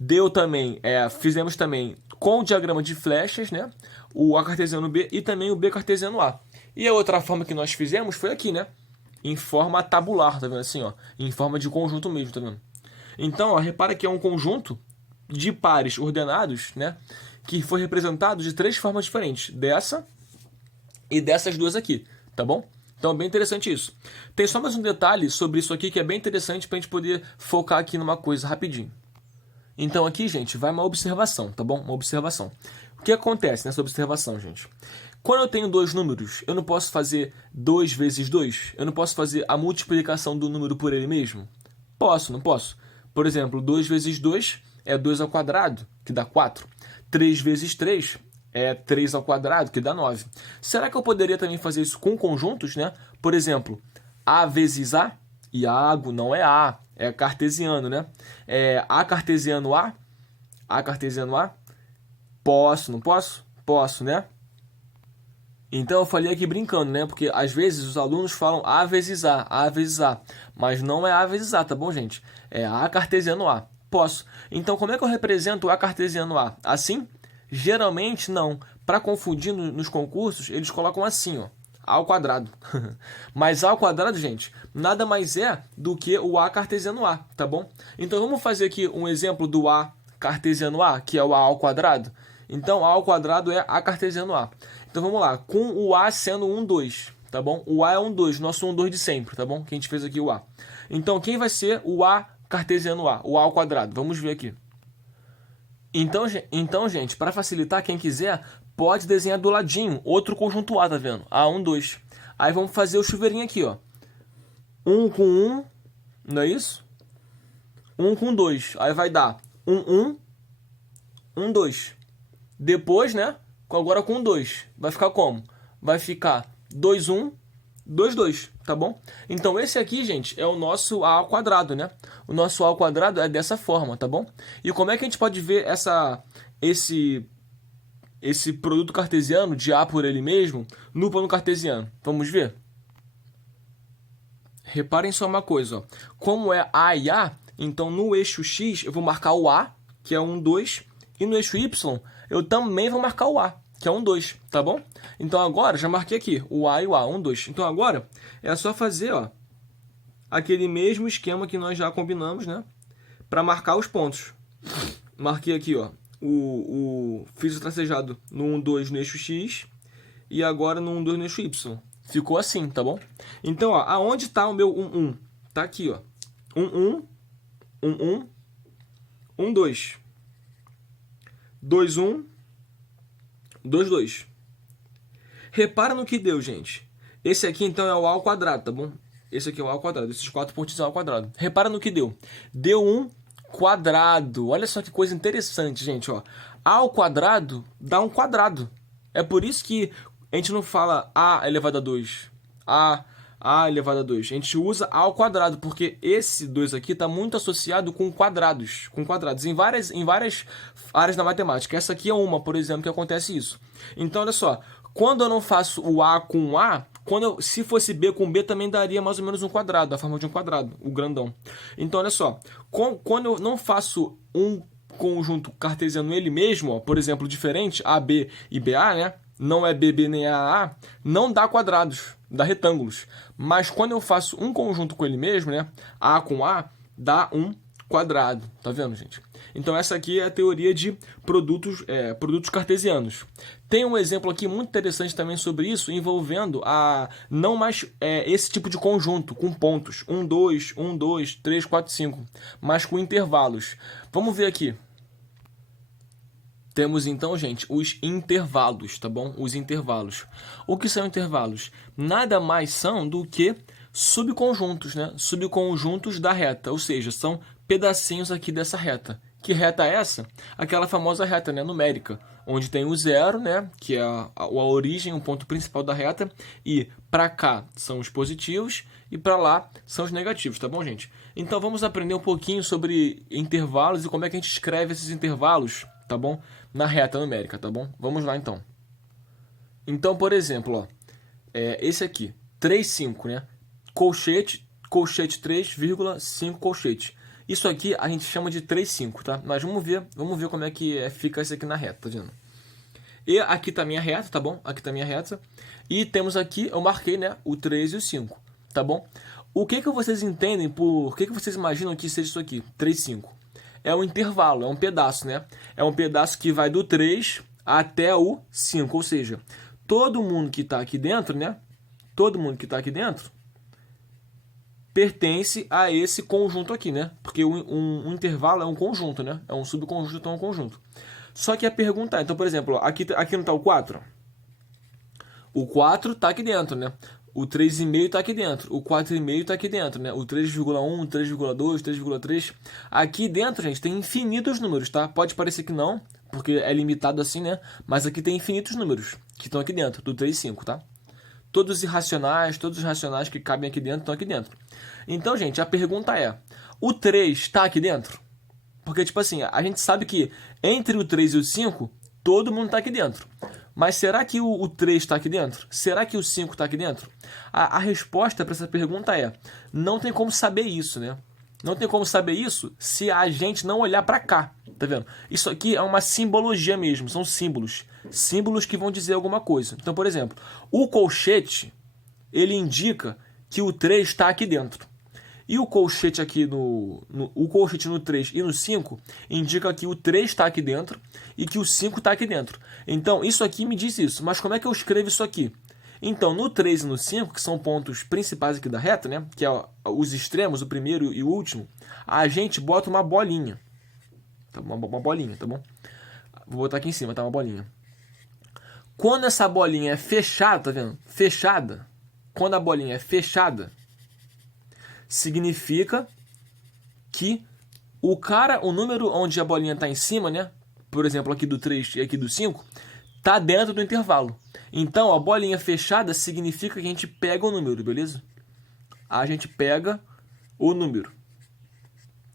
Deu também, fizemos também com o diagrama de flechas, né, o A cartesiano B e também o B cartesiano A. E a outra forma que nós fizemos foi aqui, né, em forma tabular, tá vendo assim, ó, em forma de conjunto mesmo, tá vendo? Então, ó, repara que é um conjunto de pares ordenados, né, que foi representado de 3 formas diferentes, dessa e dessas duas aqui, tá bom? Então é bem interessante isso. Tem só mais um detalhe sobre isso aqui que é bem interessante para a gente poder focar aqui numa coisa rapidinho. Então aqui, gente, vai uma observação, tá bom? Uma observação. O que acontece nessa observação, gente? Quando eu tenho dois números, eu não posso fazer 2 vezes 2? Eu não posso fazer a multiplicação do número por ele mesmo? Posso, não posso? Por exemplo, 2 vezes 2 é 2 ao quadrado, que dá 4. 3 vezes 3 é 3 ao quadrado, que dá 9. Será que eu poderia também fazer isso com conjuntos, né? Por exemplo, A vezes A, Iago não é A, é cartesiano, né? A cartesiano A, A cartesiano A, posso, não posso? Posso, né? Então eu falei aqui brincando, né? Porque às vezes os alunos falam A vezes A, mas não é A vezes A, tá bom, gente? É A cartesiano A. Posso. Então como é que eu represento A cartesiano A? Assim? Geralmente não. Para confundir nos concursos, eles colocam assim, ó. A ao quadrado. Mas A ao quadrado, gente, nada mais é do que o A cartesiano A, tá bom? Então vamos fazer aqui um exemplo do A cartesiano A, que é o A ao quadrado. Então A ao quadrado é A cartesiano A. Então vamos lá, com o A sendo 1, 2, tá bom? O A é 1, 2, nosso 1, 2 de sempre, tá bom? Que a gente fez aqui o A. Então quem vai ser o A cartesiano A? O A ao quadrado. Vamos ver aqui. Então, gente, para facilitar, quem quiser pode desenhar do ladinho outro conjunto A, tá vendo? A1, 2. Aí vamos fazer o chuveirinho aqui, ó. 1 com 1, não é isso? 1 com 2. Aí vai dar 1, 1, 1, 2. Depois, né? Agora com 2. Vai ficar como? Vai ficar 2, 1, 2, 2, tá bom? Então esse aqui, gente, é o nosso A ao quadrado, né? O nosso A ao quadrado é dessa forma, tá bom? E como é que a gente pode ver esse produto cartesiano de A por ele mesmo no plano cartesiano? Vamos ver? Reparem só uma coisa, ó. Como é A e A, então no eixo X eu vou marcar o A, que é 1, 2, e no eixo Y eu também vou marcar o A, que é 1, 2, tá bom? Então agora, já marquei aqui o A e o A, 1, 2. Então agora é só fazer, ó, aquele mesmo esquema que nós já combinamos, né? Para marcar os pontos. Marquei aqui, ó, fiz o tracejado no 1, 2 no eixo X e agora no 1, 2 no eixo Y. Ficou assim, tá bom? Então, ó, aonde está o meu 1, 1? Tá aqui, ó. 1, 1, 1, 1, 1, 2. 2, 1, 2, 2. Repara no que deu, gente. Esse aqui, então, é o A ao quadrado, tá bom? Esse aqui é o A ao quadrado. Esses 4 pontinhos são ao quadrado. Repara no que deu. Deu um quadrado. Olha só que coisa interessante, gente, ó. A ao quadrado dá um quadrado. É por isso que a gente não fala A elevado a 2. A elevado a 2. A gente usa A ao quadrado, porque esse 2 aqui está muito associado com quadrados. Em várias áreas da matemática. Essa aqui é uma, por exemplo, que acontece isso. Então, olha só. Quando eu não faço o A com A, se fosse B com B, também daria mais ou menos um quadrado, a forma de um quadrado, o grandão. Então, olha só. Quando eu não faço um conjunto cartesiano ele mesmo, ó, por exemplo, diferente, AB e BA, né? Não é BB nem AA, não dá quadrados, dá retângulos. Mas quando eu faço um conjunto com ele mesmo, né? A com A, dá um quadrado. Tá vendo, gente? Então essa aqui é a teoria de produtos cartesianos. Tem um exemplo aqui muito interessante também sobre isso, envolvendo não mais esse tipo de conjunto, com pontos. 1, 2, 1, 2, 3, 4, 5. Mas com intervalos. Vamos ver aqui. Temos então, gente, os intervalos, tá bom? Os intervalos. O que são intervalos? Nada mais são do que subconjuntos, né? Subconjuntos da reta, ou seja, são pedacinhos aqui dessa reta. Que reta é essa? Aquela famosa reta, né, numérica, onde tem o zero, né, que é a origem, o ponto principal da reta, e para cá são os positivos e para lá são os negativos, tá bom, gente? Então vamos aprender um pouquinho sobre intervalos e como é que a gente escreve esses intervalos, tá bom? Na reta numérica, tá bom? Vamos lá, então. Então, por exemplo, ó, esse aqui, 3, 5, né? Colchete 3,5 colchete. Isso aqui a gente chama de 3, 5, tá? Mas vamos ver como é que fica isso aqui na reta, tá vendo? E aqui tá a minha reta, tá bom? Aqui tá a minha reta. E temos aqui, eu marquei, né, o 3 e o 5, tá bom? O que vocês entendem o que vocês imaginam que seja isso aqui, 3, 5? É um intervalo, é um pedaço, né? É um pedaço que vai do 3 até o 5, ou seja, todo mundo que está aqui dentro, né? Todo mundo que está aqui dentro pertence a esse conjunto aqui, né? Porque um intervalo é um conjunto, né? É um subconjunto, então é um conjunto. Só que a pergunta é, então, por exemplo, aqui não está o 4? O 4 tá aqui dentro, né? O 3,5 tá aqui dentro. O 4,5 tá aqui dentro, né? O 3,1, 3,2, 3,3. Aqui dentro, gente, tem infinitos números, tá? Pode parecer que não, porque é limitado assim, né? Mas aqui tem infinitos números que estão aqui dentro, do 3 e 5, tá? Todos os irracionais, todos os racionais que cabem aqui dentro estão aqui dentro. Então, gente, a pergunta é: o 3 está aqui dentro? Porque, tipo assim, a gente sabe que entre o 3 e o 5, todo mundo está aqui dentro. Mas será que o 3 está aqui dentro? Será que o 5 está aqui dentro? A resposta para essa pergunta é: não tem como saber isso, né? Não tem como saber isso se a gente não olhar para cá, tá vendo? Isso aqui é uma simbologia mesmo, são símbolos. Símbolos que vão dizer alguma coisa. Então, por exemplo, o colchete, ele indica que o 3 está aqui dentro. E o colchete aqui o colchete no 3 e no 5 indica que o 3 está aqui dentro e que o 5 está aqui dentro. Então, isso aqui me diz isso. Mas como é que eu escrevo isso aqui? Então, no 3 e no 5, que são pontos principais aqui da reta, né? Que é os extremos, o primeiro e o último, a gente bota uma bolinha. Tá? Uma bolinha, tá bom? Vou botar aqui em cima, tá? Uma bolinha. Quando essa bolinha é fechada, tá vendo? Fechada. Quando a bolinha é fechada, significa que o número onde a bolinha está em cima, né? Por exemplo, aqui do 3 e aqui do 5, tá dentro do intervalo. Então, a bolinha fechada significa que a gente pega o número, beleza? A gente pega o número.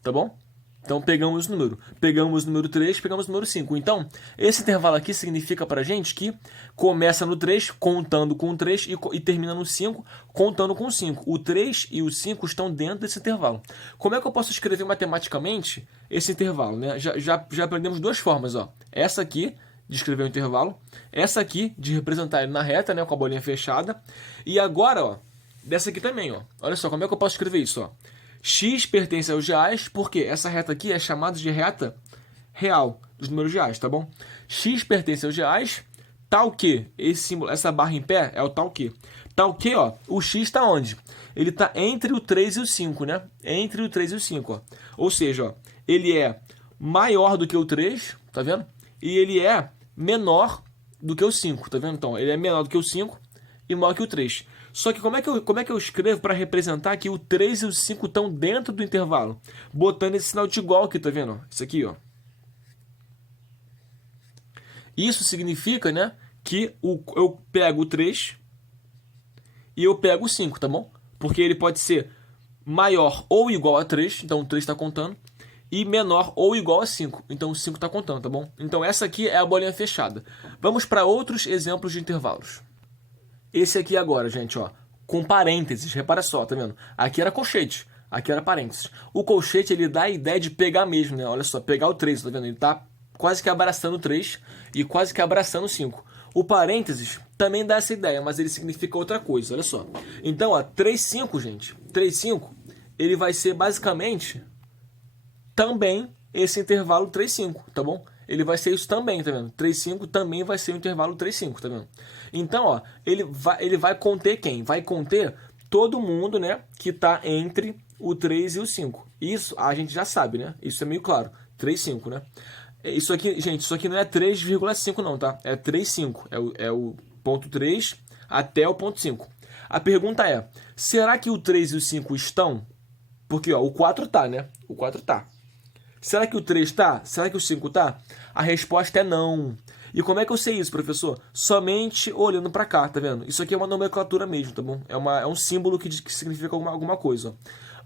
Tá bom? Então, pegamos o número. Pegamos o número 3, pegamos o número 5. Então, esse intervalo aqui significa pra gente que começa no 3, contando com o 3, e termina no 5, contando com o 5. O 3 e o 5 estão dentro desse intervalo. Como é que eu posso escrever matematicamente esse intervalo, né? Já aprendemos duas formas, ó. Essa aqui, de escrever o intervalo. Essa aqui, de representar ele na reta, né? Com a bolinha fechada. E agora, ó, dessa aqui também, ó. Olha só, como é que eu posso escrever isso, ó? X pertence aos reais, porque essa reta aqui é chamada de reta real dos números reais, tá bom? X pertence aos reais, tal que, esse símbolo, essa barra em pé é o tal que. Tal que, ó, o X está onde? Ele está entre o 3 e o 5, né? Entre o 3 e o 5, ó. Ou seja, ó, ele é maior do que o 3, tá vendo? E ele é menor do que o 5, tá vendo? Então, ele é menor do que o 5 e maior que o 3. Só que como é que eu escrevo para representar que o 3 e o 5 estão dentro do intervalo? Botando esse sinal de igual aqui, tá vendo? Isso aqui, ó. Isso significa, né, que eu pego o 3 e eu pego o 5, tá bom? Porque ele pode ser maior ou igual a 3, então o 3 está contando, e menor ou igual a 5, então o 5 está contando, tá bom? Então essa aqui é a bolinha fechada. Vamos para outros exemplos de intervalos. Esse aqui agora, gente, ó, com parênteses, repara só, tá vendo? Aqui era colchete, aqui era parênteses. O colchete, ele dá a ideia de pegar mesmo, né? Olha só, pegar o 3, tá vendo? Ele tá quase que abraçando o 3 e quase que abraçando o 5. O parênteses também dá essa ideia, mas ele significa outra coisa, olha só. Então, ó, 3,5, gente, 3,5, ele vai ser basicamente também esse intervalo 3,5, tá bom? Ele vai ser isso também, tá vendo? 3,5 também vai ser o intervalo 3,5, tá vendo? Então, ó, ele vai conter quem? Vai conter todo mundo, né, que tá entre o 3 e o 5. Isso a gente já sabe, né? Isso é meio claro. 3,5, né? Isso aqui, gente, isso aqui não é 3,5 não, tá? É 3,5. É o ponto 3 até o ponto 5. A pergunta é, será que o 3 e o 5 estão? Porque, ó, o 4 tá, né? O 4 tá. Será que o 3 tá? Será que o 5 tá? A resposta é não. E como é que eu sei isso, professor? Somente olhando para cá, tá vendo? Isso aqui é uma nomenclatura mesmo, tá bom? É um símbolo que significa alguma coisa.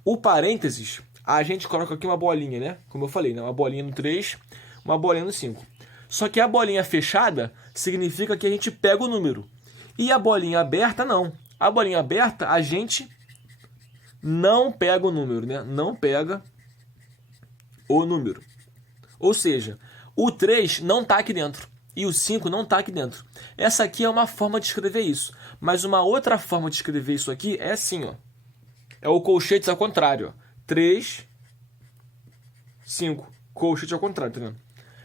O parênteses, a gente coloca aqui uma bolinha, né? Como eu falei, né? Uma bolinha no 3, uma bolinha no 5. Só que a bolinha fechada significa que a gente pega o número. E a bolinha aberta, não. A bolinha aberta, a gente não pega o número, né? Não pega o número. Ou seja, o 3 não está aqui dentro e o 5 não está aqui dentro. Essa aqui é uma forma de escrever isso. Mas uma outra forma de escrever isso aqui é assim, ó. É o colchete ao contrário, ó. 3, 5. Colchete ao contrário, tá vendo?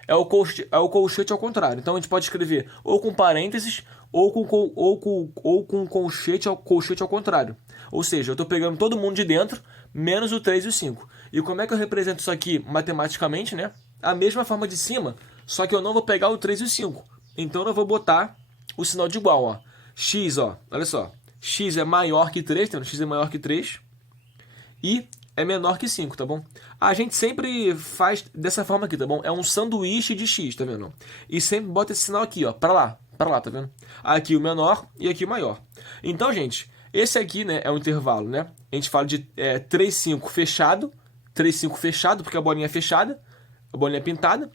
É o colchete ao contrário. Então a gente pode escrever ou com parênteses ou com colchete ao contrário. Ou seja, eu estou pegando todo mundo de dentro, menos o 3 e o 5. E como é que eu represento isso aqui matematicamente, né? A mesma forma de cima, só que eu não vou pegar o 3 e o 5. Então eu vou botar o sinal de igual, ó. X, ó, olha só. X é maior que 3, tá vendo? X é maior que 3. E é menor que 5, tá bom? A gente sempre faz dessa forma aqui, tá bom? É um sanduíche de X, tá vendo? E sempre bota esse sinal aqui, ó, pra lá, tá vendo? Aqui o menor e aqui o maior. Então, gente, esse aqui, né, é o intervalo, né? A gente fala de 3, 5 fechado, 3, 5 fechado, porque a bolinha é fechada, a bolinha é pintada,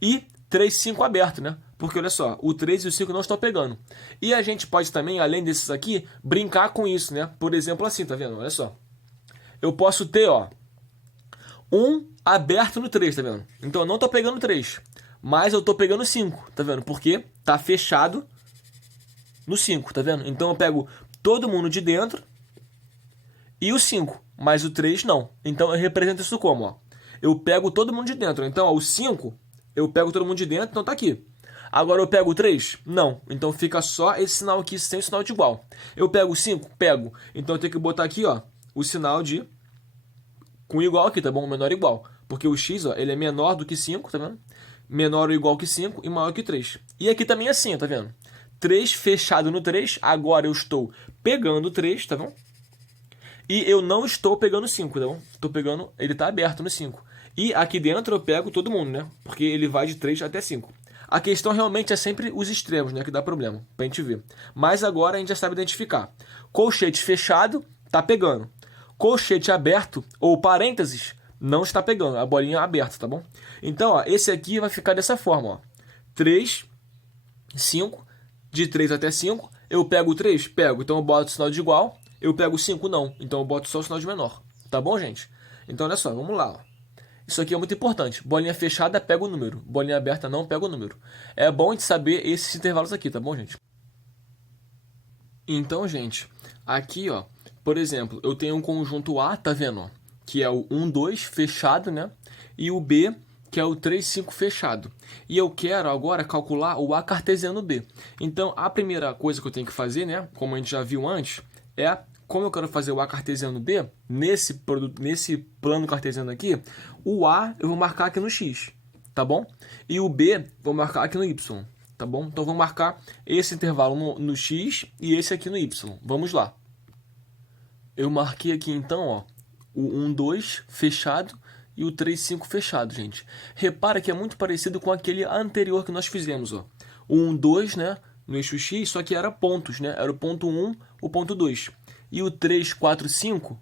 e 3, 5 aberto, né? Porque, olha só, o 3 e o 5 não estão pegando. E a gente pode também, além desses aqui, brincar com isso, né? Por exemplo, assim, tá vendo? Olha só. Eu posso ter, ó, 1 aberto no 3, tá vendo? Então eu não tô pegando 3, mas eu tô pegando 5, tá vendo? Porque tá fechado no 5, tá vendo? Então eu pego todo mundo de dentro e o 5, mas o 3 não. Então eu represento isso como, ó? Eu pego todo mundo de dentro. Então, ó, o 5, eu pego todo mundo de dentro, então tá aqui. Agora eu pego o 3? Não. Então fica só esse sinal aqui sem o sinal de igual. Eu pego o 5? Pego. Então eu tenho que botar aqui, ó, o sinal de com igual aqui, tá bom? Menor ou igual. Porque o x, ó, ele é menor do que 5, tá vendo? Menor ou igual que 5 e maior que 3. E aqui também é assim, tá vendo? 3 fechado no 3. Agora eu estou pegando 3, tá bom? E eu não estou pegando 5, tá bom? Estou pegando, ele tá aberto no 5. E aqui dentro eu pego todo mundo, né? Porque ele vai de 3 até 5. A questão realmente é sempre os extremos, né? Que dá problema, pra gente ver. Mas agora a gente já sabe identificar. Colchete fechado, tá pegando. Colchete aberto, ou parênteses, não está pegando. A bolinha aberta, tá bom? Então, ó, esse aqui vai ficar dessa forma, ó. 3, 5, de 3 até 5. Eu pego o 3? Pego. Então eu boto o sinal de igual. Eu pego o 5? Não. Então eu boto só o sinal de menor. Tá bom, gente? Então, olha só, vamos lá, ó. Isso aqui é muito importante. Bolinha fechada, pega o número. Bolinha aberta, não pega o número. É bom a gente saber esses intervalos aqui, tá bom, gente? Então, gente, aqui, ó, por exemplo, eu tenho um conjunto A, tá vendo? Ó, que é o 1, 2 fechado, né? E o B, que é o 3, 5 fechado. E eu quero agora calcular o A cartesiano B. Então, a primeira coisa que eu tenho que fazer, né? Como a gente já viu antes, é como eu quero fazer o A cartesiano B, nesse plano cartesiano aqui, o A eu vou marcar aqui no X, tá bom? E o B vou marcar aqui no Y, tá bom? Então vou marcar esse intervalo no X e esse aqui no Y. Vamos lá. Eu marquei aqui então, ó, o 1, 2 fechado e o 3, 5 fechado, gente. Repara que é muito parecido com aquele anterior que nós fizemos, ó. O 1, 2, né, no eixo X, só que era pontos, né? Era o ponto 1, o ponto 2. E o 3, 4, 5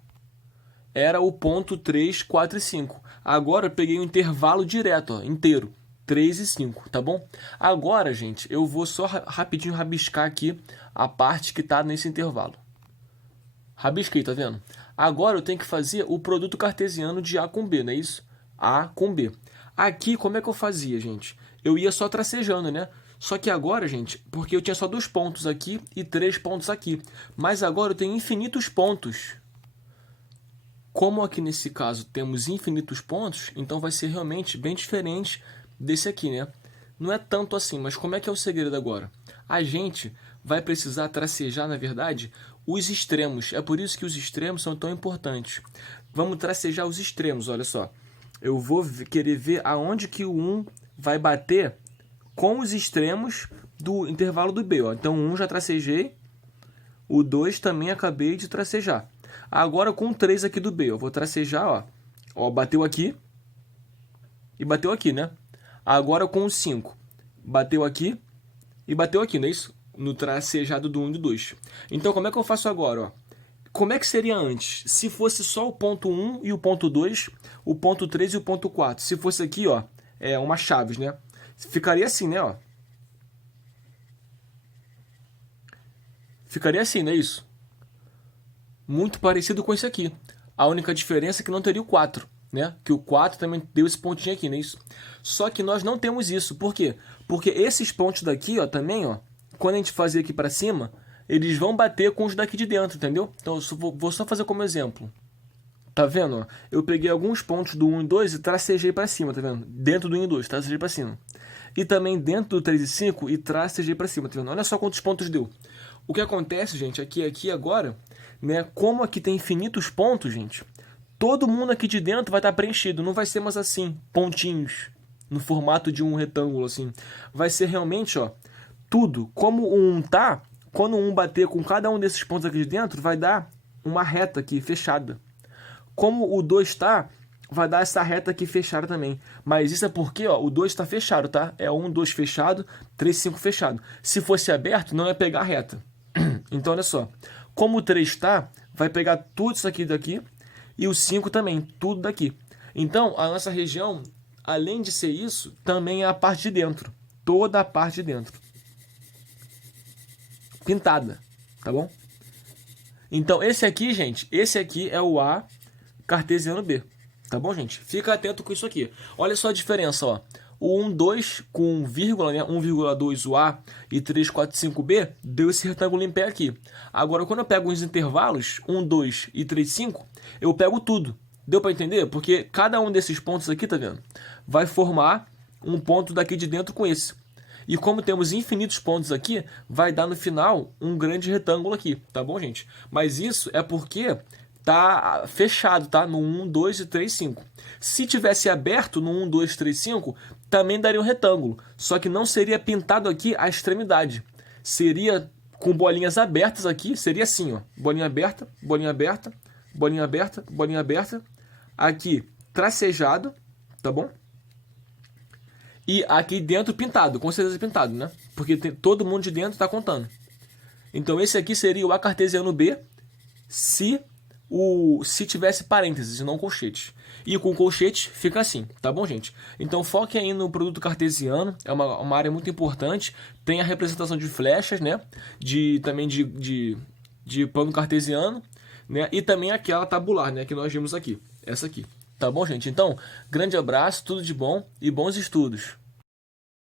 era o ponto 3, 4 e 5. Agora eu peguei um intervalo direto, ó, inteiro. 3 e 5, tá bom? Agora, gente, eu vou só rapidinho rabiscar aqui a parte que está nesse intervalo. Rabisquei, tá vendo? Agora eu tenho que fazer o produto cartesiano de A com B, não é isso? A com B. Aqui, como é que eu fazia, gente? Eu ia só tracejando, né? Só que agora, gente, porque eu tinha só 2 pontos aqui e 3 pontos aqui. Mas agora eu tenho infinitos pontos. Como aqui nesse caso temos infinitos pontos, então vai ser realmente bem diferente desse aqui, né? Não é tanto assim, mas como é que é o segredo agora? A gente vai precisar tracejar, na verdade, os extremos. É por isso que os extremos são tão importantes. Vamos tracejar os extremos, olha só. Eu vou querer ver aonde que o 1 vai bater com os extremos do intervalo do B. Ó. Então, o 1 já tracejei, o 2 também acabei de tracejar. Agora, com o 3 aqui do B, eu vou tracejar, ó. Ó, bateu aqui e bateu aqui, né? Agora, com o 5, bateu aqui e bateu aqui, não é isso? No tracejado do 1 e do 2. Então, como é que eu faço agora, ó? Como é que seria antes? Se fosse só o ponto 1 e o ponto 2, o ponto 3 e o ponto 4. Se fosse aqui, ó, uma chaves, né? Ficaria assim, né, ó. Ficaria assim, não é isso? Muito parecido com esse aqui. A única diferença é que não teria o 4, né? Que o 4 também deu esse pontinho aqui, não é isso? Só que nós não temos isso. Por quê? Porque esses pontos daqui, ó, também, ó, quando a gente fazer aqui para cima, eles vão bater com os daqui de dentro, entendeu? Então, eu vou só fazer como exemplo. Tá vendo? Ó? Eu peguei alguns pontos do 1 e 2 e tracejei para cima, tá vendo? Dentro do 1 e 2, tracejei para cima. E também dentro do 3 e 5 e tracejei para cima, tá vendo? Olha só quantos pontos deu. O que acontece, gente, aqui agora, né? Como aqui tem infinitos pontos, gente, todo mundo aqui de dentro vai estar preenchido. Não vai ser mais assim, pontinhos, no formato de um retângulo, assim. Vai ser realmente, ó, tudo. Como o 1 tá, quando um bater com cada um desses pontos aqui de dentro, vai dar uma reta aqui fechada. Como o 2 está, vai dar essa reta aqui fechada também. Mas isso é porque ó, o 2 está fechado, tá? É 1, 2 fechado, 3, 5 fechado. Se fosse aberto, não ia pegar a reta. Então, olha só. Como o 3 está, vai pegar tudo isso aqui daqui e o 5 também, tudo daqui. Então, a nossa região, além de ser isso, também é a parte de dentro. Toda a parte de dentro. Pintada, tá bom? Então, esse aqui, gente, esse aqui é o A cartesiano B. Tá bom, gente? Fica atento com isso aqui. Olha só a diferença, ó. O 1, 2 com vírgula, né? 1,2 o A e 3, 4, 5 B, deu esse retângulo em pé aqui. Agora, quando eu pego os intervalos, 1, 2 e 3, 5, eu pego tudo. Deu para entender? Porque cada um desses pontos aqui, tá vendo? Vai formar um ponto daqui de dentro com esse. E como temos infinitos pontos aqui, vai dar no final um grande retângulo aqui, tá bom, gente? Mas isso é porque tá fechado, tá? No 1, 2 e 3, 5. Se tivesse aberto no 1, 2, 3, 5, também daria um retângulo. Só que não seria pintado aqui a extremidade. Seria com bolinhas abertas aqui, seria assim, ó. Bolinha aberta, bolinha aberta, bolinha aberta, bolinha aberta. Aqui, tracejado, tá bom? E aqui dentro pintado, com certeza pintado, né? Porque todo mundo de dentro está contando. Então esse aqui seria o A cartesiano B se tivesse parênteses e não colchetes. E com colchete fica assim, tá bom, gente? Então foque aí no produto cartesiano, é uma área muito importante. Tem a representação de flechas, né? Também de plano cartesiano, né? E também aquela tabular, né? Que nós vimos aqui, essa aqui. Tá bom, gente? Então, grande abraço, tudo de bom e bons estudos.